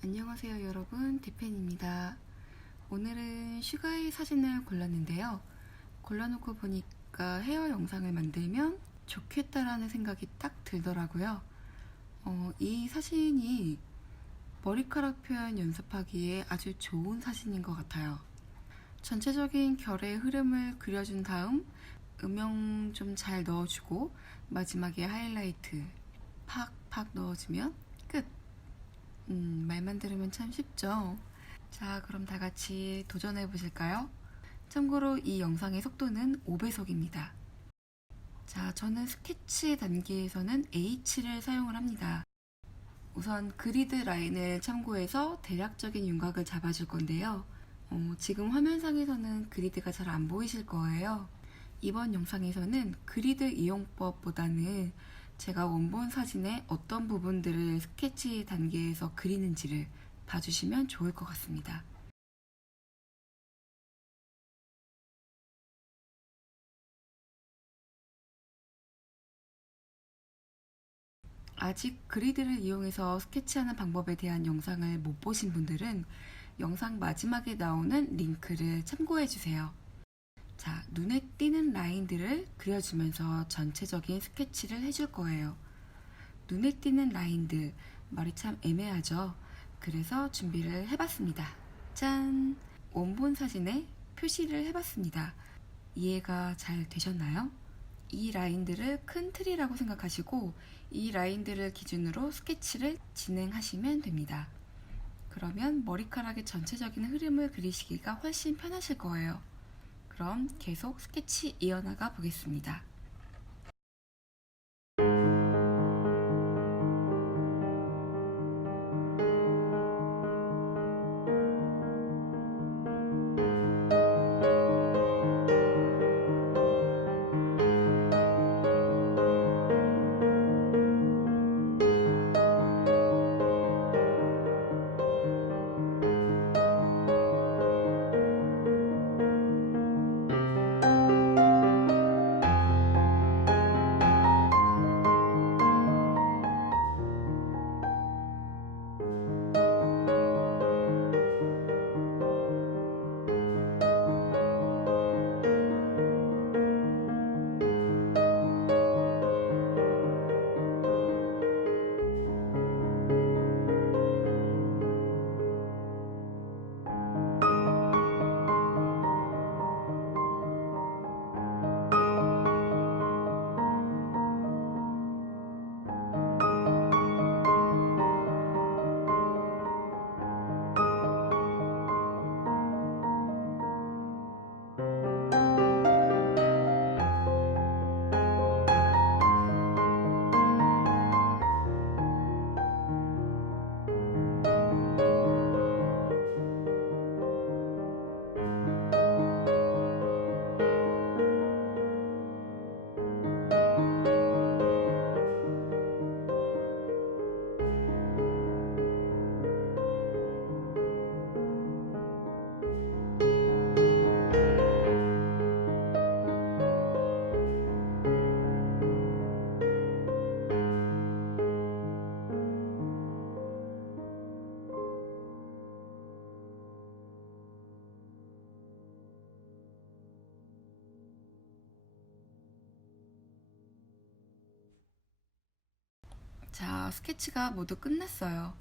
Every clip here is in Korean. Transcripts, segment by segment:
안녕하세요 여러분, 디펜입니다. 오늘은 슈가의 사진을 골랐는데요. 골라놓고 보니까 헤어 영상을 만들면 좋겠다라는 생각이 딱 들더라고요. 이 사진이 머리카락 표현 연습하기에 아주 좋은 사진인 것 같아요. 전체적인 결의 흐름을 그려준 다음 음영 좀 잘 넣어주고 마지막에 하이라이트 팍팍 넣어주면 끝! 말만 들으면 참 쉽죠? 자, 그럼 다 같이 도전해 보실까요? 참고로 이 영상의 속도는 5배속입니다. 자, 저는 스케치 단계에서는 H를 사용을 합니다. 우선 그리드 라인을 참고해서 대략적인 윤곽을 잡아줄 건데요. 지금 화면상에서는 그리드가 잘 안 보이실 거예요. 이번 영상에서는 그리드 이용법보다는 제가 원본 사진의 어떤 부분들을 스케치 단계에서 그리는지를 봐주시면 좋을 것 같습니다. 아직 그리드를 이용해서 스케치하는 방법에 대한 영상을 못 보신 분들은 영상 마지막에 나오는 링크를 참고해주세요. 자, 눈에 띄는 라인들을 그려주면서 전체적인 스케치를 해줄 거예요. 눈에 띄는 라인들, 말이 참 애매하죠? 그래서 준비를 해봤습니다. 짠! 원본 사진에 표시를 해봤습니다. 이해가 잘 되셨나요? 이 라인들을 큰 틀이라고 생각하시고 이 라인들을 기준으로 스케치를 진행하시면 됩니다. 그러면 머리카락의 전체적인 흐름을 그리시기가 훨씬 편하실 거예요. 그럼 계속 스케치 이어나가 보겠습니다. 자, 스케치가 모두 끝났어요.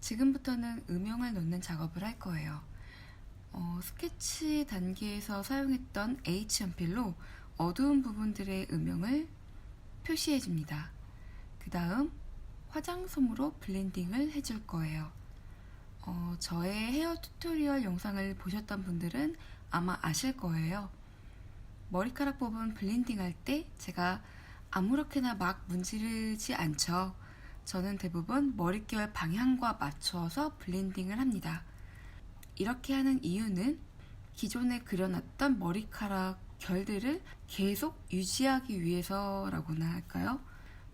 지금부터는 음영을 넣는 작업을 할 거예요. 스케치 단계에서 사용했던 H연필로 어두운 부분들의 음영을 표시해 줍니다. 그 다음 화장솜으로 블렌딩을 해줄 거예요. 저의 헤어 튜토리얼 영상을 보셨던 분들은 아마 아실 거예요. 머리카락 부분 블렌딩 할 때 제가 아무렇게나 막 문지르지 않죠. 저는 대부분 머릿결 방향과 맞춰서 블렌딩을 합니다. 이렇게 하는 이유는 기존에 그려놨던 머리카락 결들을 계속 유지하기 위해서라고나 할까요?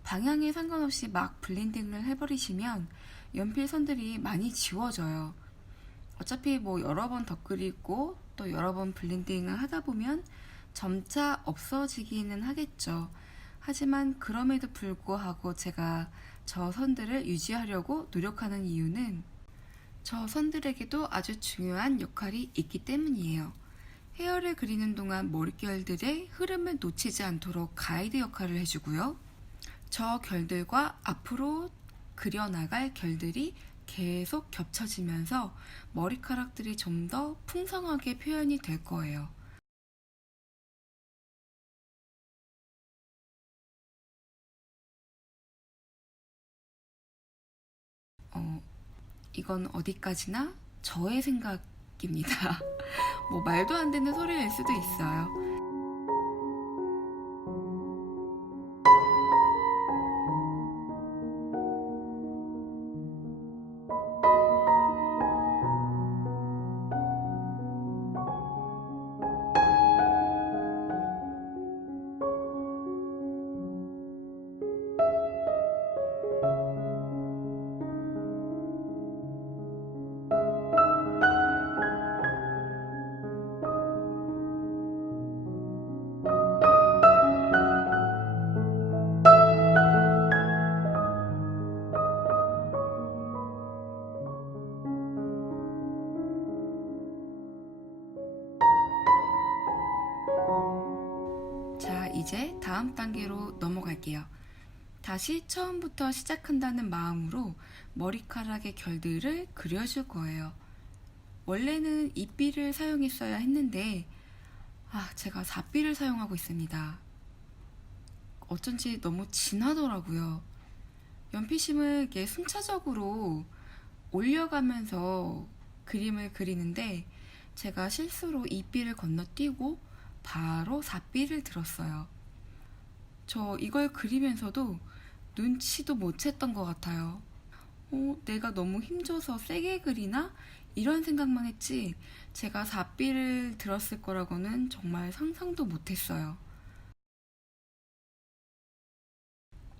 방향에 상관없이 막 블렌딩을 해버리시면 연필 선들이 많이 지워져요. 어차피 뭐 여러 번 덧그리고 또 여러 번 블렌딩을 하다 보면 점차 없어지기는 하겠죠. 하지만 그럼에도 불구하고 제가 저 선들을 유지하려고 노력하는 이유는 저 선들에게도 아주 중요한 역할이 있기 때문이에요. 헤어를 그리는 동안 머릿결들의 흐름을 놓치지 않도록 가이드 역할을 해주고요. 저 결들과 앞으로 그려나갈 결들이 계속 겹쳐지면서 머리카락들이 좀 더 풍성하게 표현이 될 거예요. 어, 이건 어디까지나 저의 생각입니다. 뭐 말도 안 되는 소리일 수도 있어요. 자, 이제 다음 단계로 넘어갈게요. 다시 처음부터 시작한다는 마음으로 머리카락의 결들을 그려줄 거예요. 원래는 이삐를 사용했어야 했는데, 제가 4삐를 사용하고 있습니다. 어쩐지 너무 진하더라고요. 연필심을 이렇게 순차적으로 올려가면서 그림을 그리는데, 제가 실수로 이삐를 건너뛰고 바로 4삐를 들었어요. 저 이걸 그리면서도 눈치도 못 챘던 것 같아요. 내가 너무 힘줘서 세게 그리나? 이런 생각만 했지, 제가 4B를 들었을 거라고는 정말 상상도 못했어요.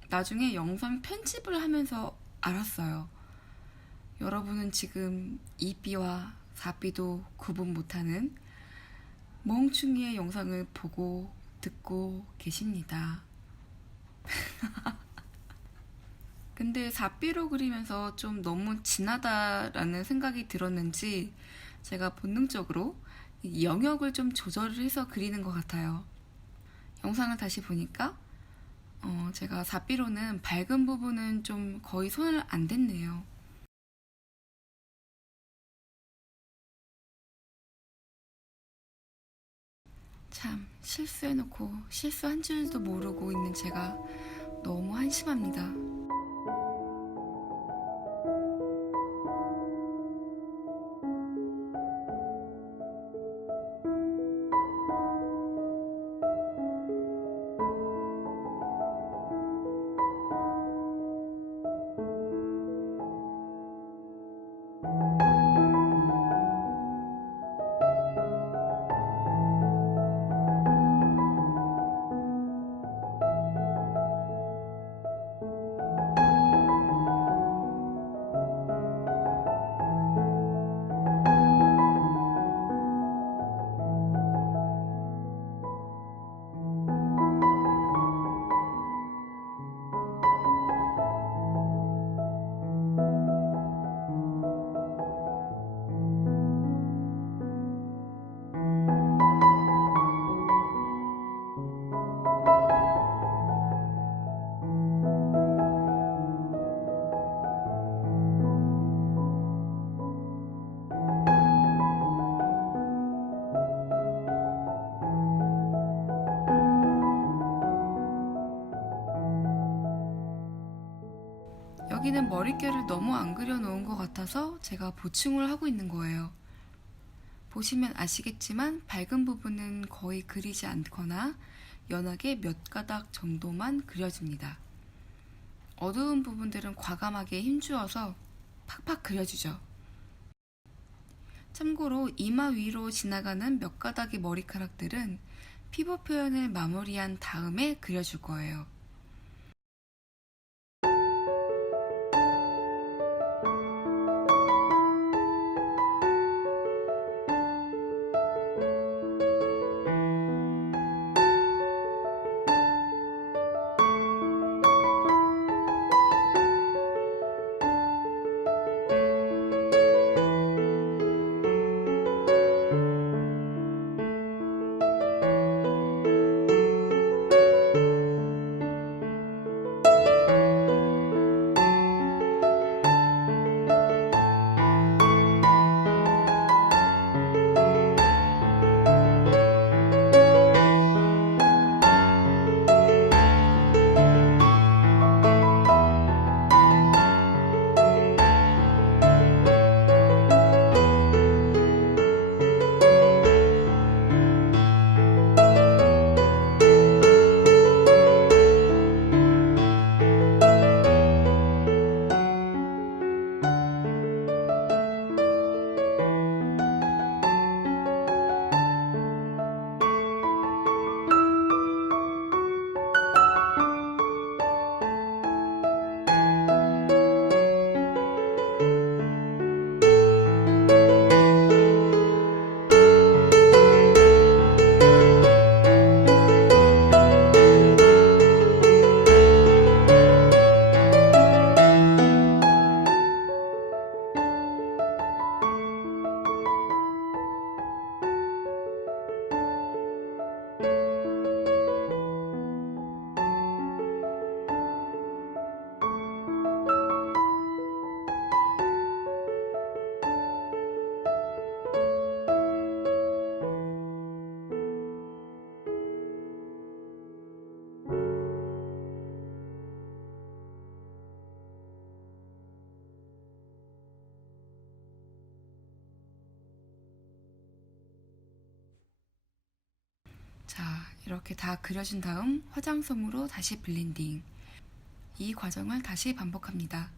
나중에 영상 편집을 하면서 알았어요. 여러분은 지금 2B와 4B도 구분 못하는 멍충이의 영상을 보고 듣고 계십니다. 근데 4B로 그리면서 좀 너무 진하다라는 생각이 들었는지 제가 본능적으로 영역을 좀 조절을 해서 그리는 것 같아요. 영상을 다시 보니까 제가 4B로는 밝은 부분은 좀 거의 손을 안 댔네요. 참, 실수해놓고 실수한 줄도 모르고 있는 제가 너무 한심합니다. 여기는 머릿결을 너무 안 그려놓은 것 같아서 제가 보충을 하고 있는 거예요. 보시면 아시겠지만 밝은 부분은 거의 그리지 않거나 연하게 몇 가닥 정도만 그려줍니다. 어두운 부분들은 과감하게 힘주어서 팍팍 그려주죠. 참고로 이마 위로 지나가는 몇 가닥의 머리카락들은 피부 표현을 마무리한 다음에 그려줄 거예요. 자, 이렇게 다 그려진 다음 화장솜으로 다시 블렌딩. 이 과정을 다시 반복합니다.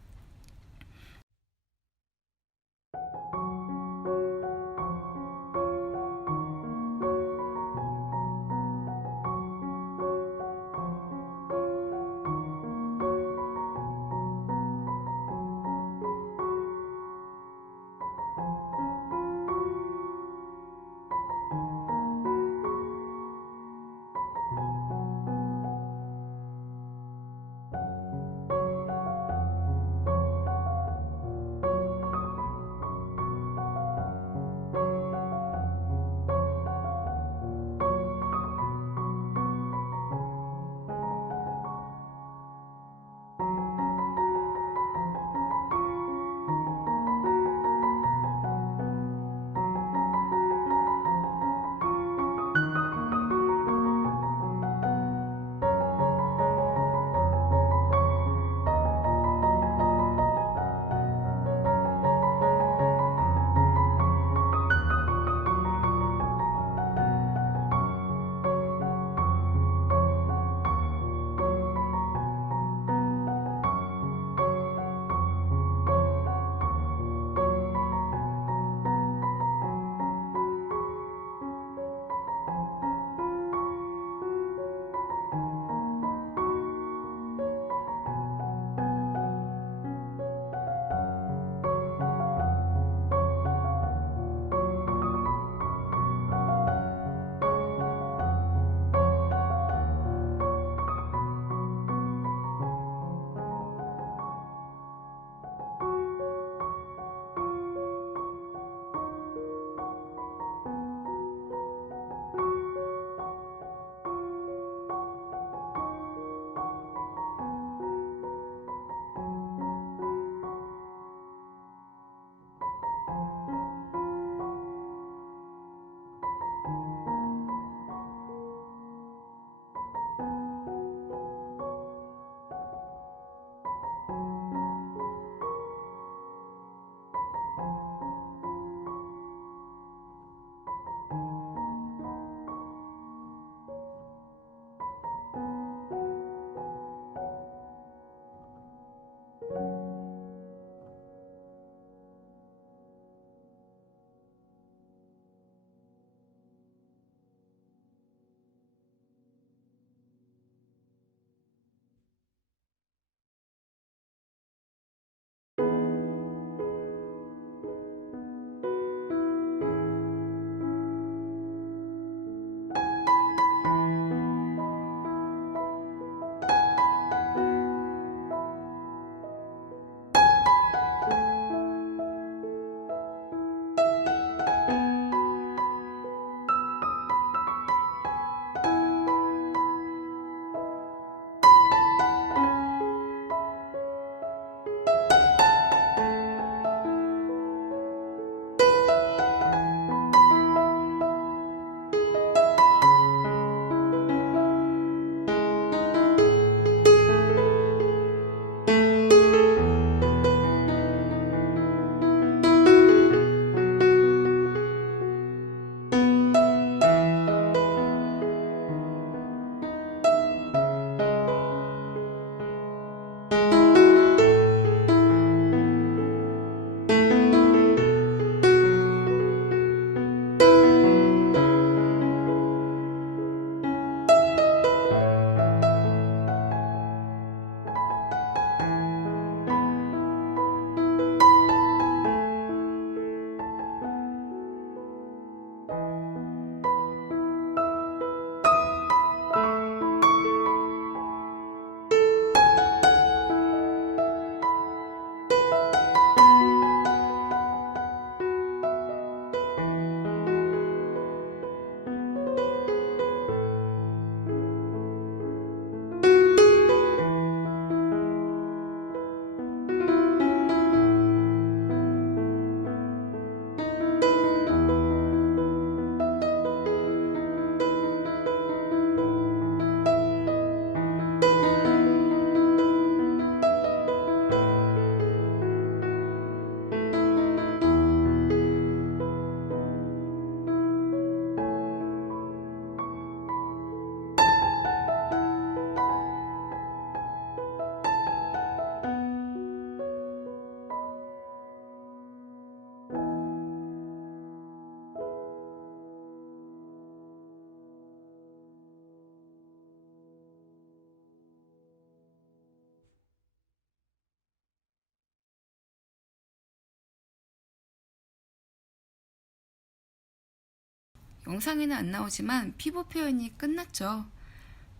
영상에는 안 나오지만 피부 표현이 끝났죠.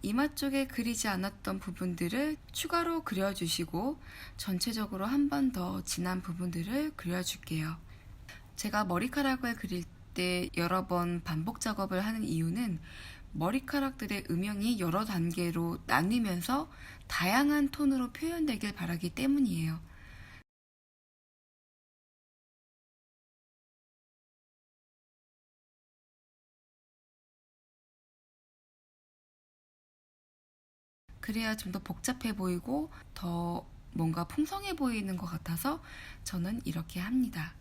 이마 쪽에 그리지 않았던 부분들을 추가로 그려주시고 전체적으로 한 번 더 진한 부분들을 그려줄게요. 제가 머리카락을 그릴 때 여러 번 반복 작업을 하는 이유는 머리카락들의 음영이 여러 단계로 나뉘면서 다양한 톤으로 표현되길 바라기 때문이에요. 그래야 좀 더 복잡해 보이고 더 뭔가 풍성해 보이는 것 같아서 저는 이렇게 합니다.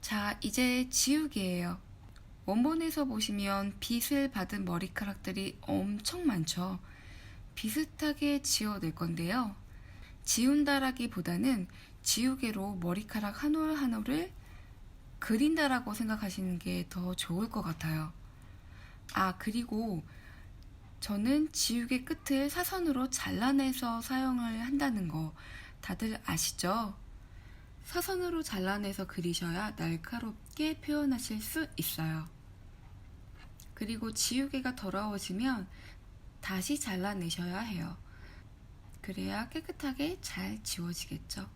자, 이제 지우개예요. 원본에서 보시면 빗을 받은 머리카락들이 엄청 많죠. 비슷하게 지워낼 건데요. 지운다라기보다는 지우개로 머리카락 한 올 한 올을 그린다라고 생각하시는 게 더 좋을 것 같아요. 아, 그리고 저는 지우개 끝을 사선으로 잘라내서 사용을 한다는 거 다들 아시죠? 사선으로 잘라내서 그리셔야 날카롭게 표현하실 수 있어요. 그리고 지우개가 더러워지면 다시 잘라내셔야 해요. 그래야 깨끗하게 잘 지워지겠죠.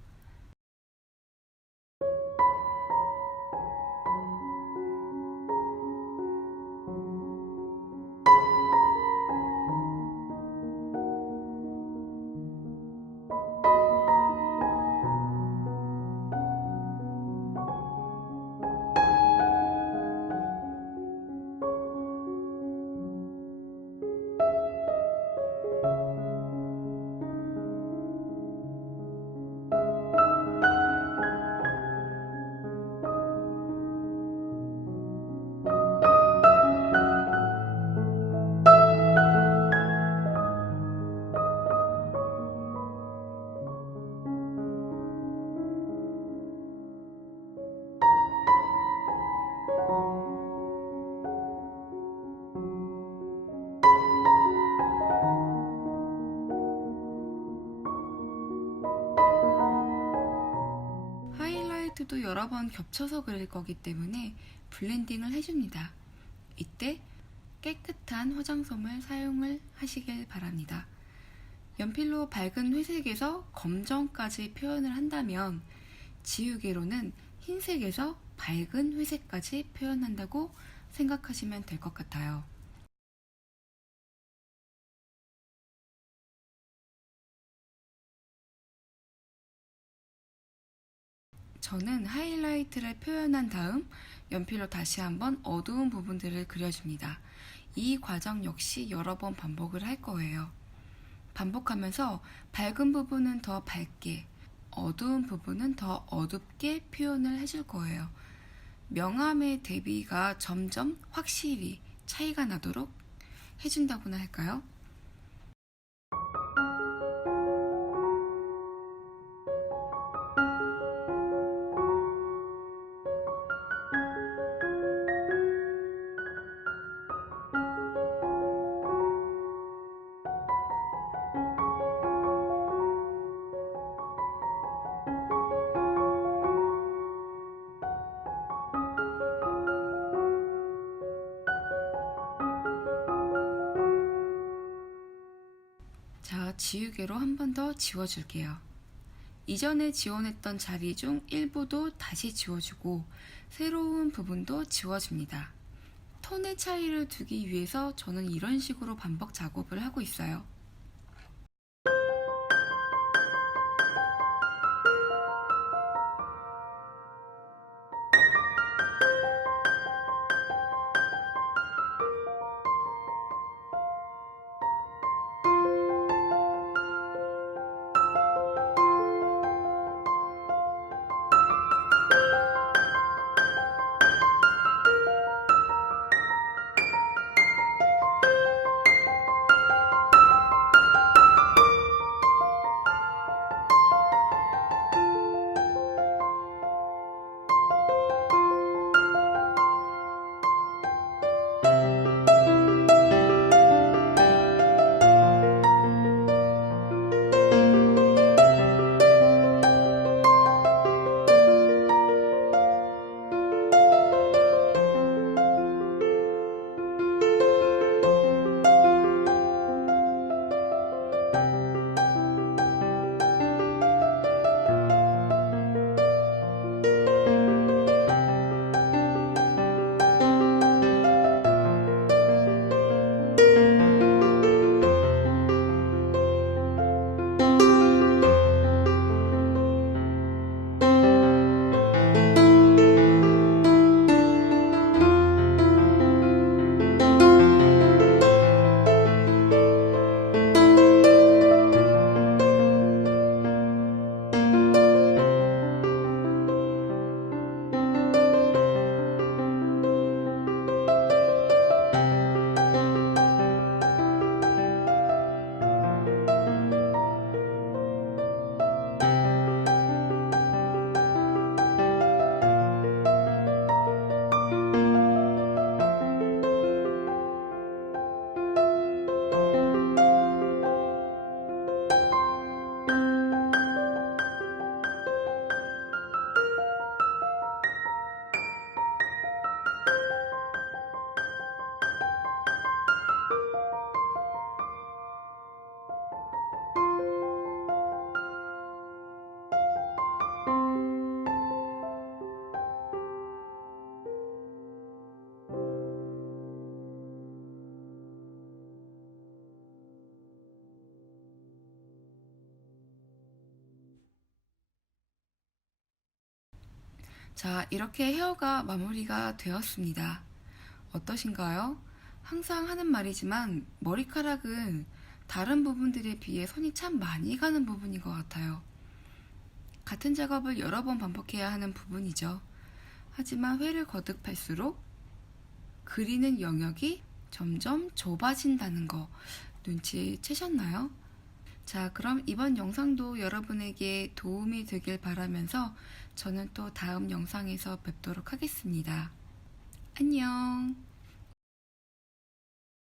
하이라이트도 여러 번 겹쳐서 그릴 거기 때문에 블렌딩을 해줍니다. 이때 깨끗한 화장솜을 사용을 하시길 바랍니다. 연필로 밝은 회색에서 검정까지 표현을 한다면 지우개로는 흰색에서 밝은 회색까지 표현한다고 생각하시면 될 것 같아요. 저는 하이라이트를 표현한 다음 연필로 다시 한번 어두운 부분들을 그려줍니다. 이 과정 역시 여러 번 반복을 할 거예요. 반복하면서 밝은 부분은 더 밝게, 어두운 부분은 더 어둡게 표현을 해줄 거예요. 명암의 대비가 점점 확실히 차이가 나도록 해준다고나 할까요? 지우개로 한 번 더 지워줄게요. 이전에 지워냈던 자리 중 일부도 다시 지워주고 새로운 부분도 지워줍니다. 톤의 차이를 두기 위해서 저는 이런 식으로 반복 작업을 하고 있어요. 자, 이렇게 헤어가 마무리가 되었습니다. 어떠신가요? 항상 하는 말이지만 머리카락은 다른 부분들에 비해 손이 참 많이 가는 부분인 것 같아요. 같은 작업을 여러 번 반복해야 하는 부분이죠. 하지만 회를 거듭할수록 그리는 영역이 점점 좁아진다는 거 눈치채셨나요? 자, 그럼 이번 영상도 여러분에게 도움이 되길 바라면서 저는 또 다음 영상에서 뵙도록 하겠습니다. 안녕!